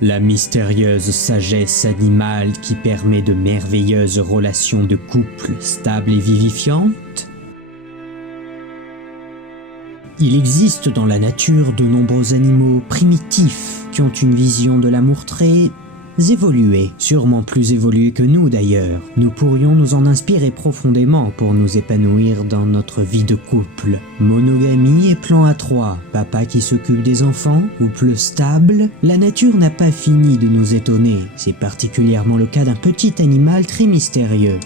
la mystérieuse sagesse animale qui permet de merveilleuses relations de couple stables et vivifiantes? Il existe dans la nature de nombreux animaux primitifs qui ont une vision de l'amour très évoluée, sûrement plus évoluée que nous d'ailleurs. Nous pourrions nous en inspirer profondément pour nous épanouir dans notre vie de couple. Monogamie et plan à trois, papa qui s'occupe des enfants, couple stable. La nature n'a pas fini de nous étonner, c'est particulièrement le cas d'un petit animal très mystérieux.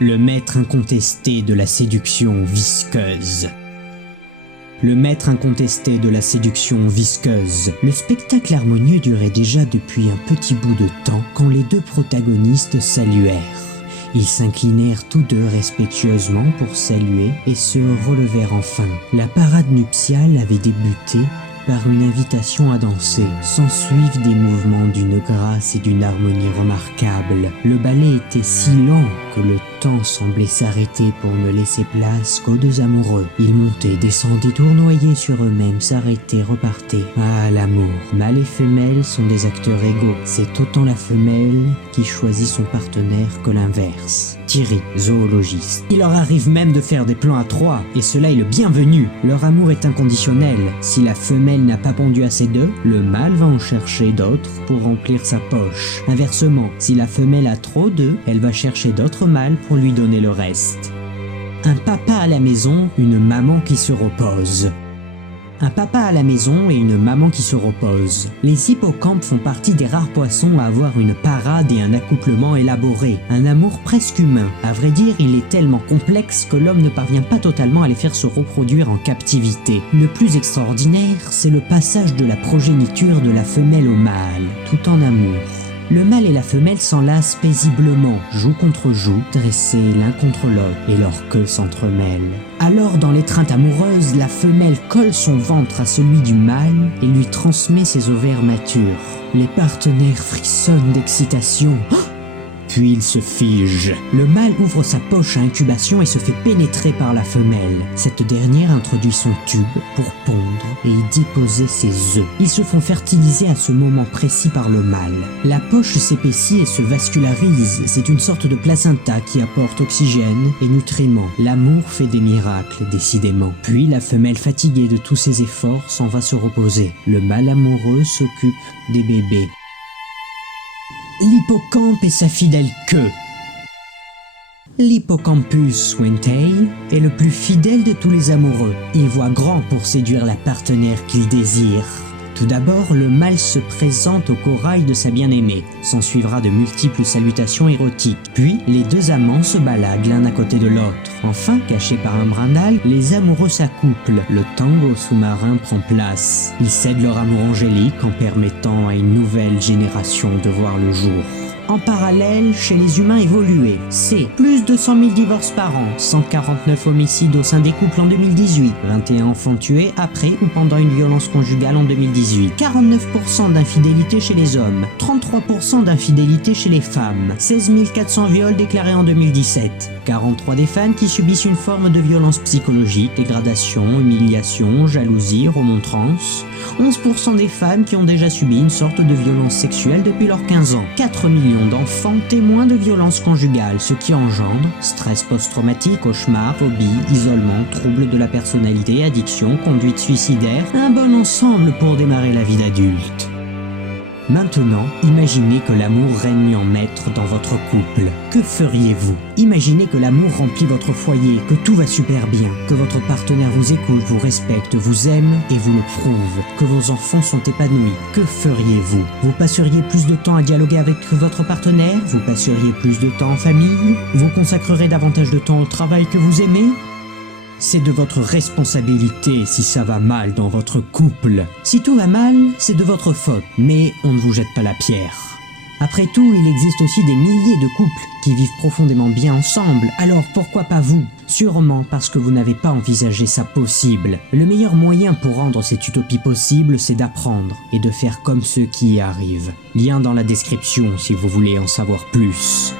Le maître incontesté de la séduction visqueuse. Le maître incontesté de la séduction visqueuse. Le spectacle harmonieux durait déjà depuis un petit bout de temps quand les deux protagonistes saluèrent. Ils s'inclinèrent tous deux respectueusement pour saluer et se relevèrent enfin. La parade nuptiale avait débuté par une invitation à danser. S'ensuivent des mouvements d'une grâce et d'une harmonie remarquables. Le ballet était si lent que le temps semblait s'arrêter pour ne laisser place qu'aux deux amoureux. Ils montaient, descendaient, tournoyaient sur eux-mêmes, s'arrêtaient, repartaient. Ah, l'amour. Mâle et femelle sont des acteurs égaux. C'est autant la femelle qui choisit son partenaire que l'inverse. Thierry, zoologiste. Il leur arrive même de faire des plans à trois, et cela est le bienvenu. Leur amour est inconditionnel. Si la femelle n'a pas pondu assez d'œufs, le mâle va en chercher d'autres pour remplir sa poche. Inversement, si la femelle a trop d'œufs, elle va chercher d'autres mâles pour lui donner le reste. Un papa à la maison, une maman qui se repose. Un papa à la maison et une maman qui se reposent. Les hippocampes font partie des rares poissons à avoir une parade et un accouplement élaboré, un amour presque humain. À vrai dire, il est tellement complexe que l'homme ne parvient pas totalement à les faire se reproduire en captivité. Le plus extraordinaire, c'est le passage de la progéniture de la femelle au mâle, tout en amour. Le mâle et la femelle s'enlacent paisiblement, joue contre joue, dressés l'un contre l'autre, et leurs queues s'entremêlent. Alors, dans l'étreinte amoureuse, la femelle colle son ventre à celui du mâle et lui transmet ses ovaires matures. Les partenaires frissonnent d'excitation. Puis il se fige. Le mâle ouvre sa poche à incubation et se fait pénétrer par la femelle. Cette dernière introduit son tube pour pondre et y déposer ses œufs. Ils se font fertiliser à ce moment précis par le mâle. La poche s'épaissit et se vascularise. C'est une sorte de placenta qui apporte oxygène et nutriments. L'amour fait des miracles, décidément. Puis la femelle fatiguée de tous ses efforts s'en va se reposer. Le mâle amoureux s'occupe des bébés. L'hippocampe et sa fidèle queue. L'Hippocampus wentei est le plus fidèle de tous les amoureux. Il voit grand pour séduire la partenaire qu'il désire. Tout d'abord, le mâle se présente au corail de sa bien-aimée. S'ensuivra de multiples salutations érotiques. Puis, les deux amants se baladent l'un à côté de l'autre. Enfin, cachés par un brin d'algue, les amoureux s'accouplent. Le tango sous-marin prend place. Ils cèdent leur amour angélique en permettant à une nouvelle génération de voir le jour. En parallèle, chez les humains évolués, c'est plus de 100 000 divorces par an, 149 homicides au sein des couples en 2018, 21 enfants tués après ou pendant une violence conjugale en 2018, 49% d'infidélité chez les hommes, 33% d'infidélité chez les femmes, 16 400 viols déclarés en 2017, 43 des femmes qui subissent une forme de violence psychologique, dégradation, humiliation, jalousie, remontrance, 11% des femmes qui ont déjà subi une sorte de violence sexuelle depuis leurs 15 ans, 4 millions d'enfants témoins de violences conjugales, ce qui engendre stress post-traumatique, cauchemar, phobie, isolement, troubles de la personnalité, addiction, conduite suicidaire, un bon ensemble pour démarrer la vie d'adulte. Maintenant, imaginez que l'amour règne en maître dans votre couple. Que feriez-vous? Imaginez que l'amour remplit votre foyer, que tout va super bien, que votre partenaire vous écoute, vous respecte, vous aime et vous le prouve, que vos enfants sont épanouis. Que feriez-vous? Vous passeriez plus de temps à dialoguer avec votre partenaire? Vous passeriez plus de temps en famille? Vous consacrerez davantage de temps au travail que vous aimez? C'est de votre responsabilité si ça va mal dans votre couple. Si tout va mal, c'est de votre faute, mais on ne vous jette pas la pierre. Après tout, il existe aussi des milliers de couples qui vivent profondément bien ensemble, alors pourquoi pas vous? Sûrement parce que vous n'avez pas envisagé ça possible. Le meilleur moyen pour rendre cette utopie possible, c'est d'apprendre et de faire comme ceux qui y arrivent. Lien dans la description si vous voulez en savoir plus.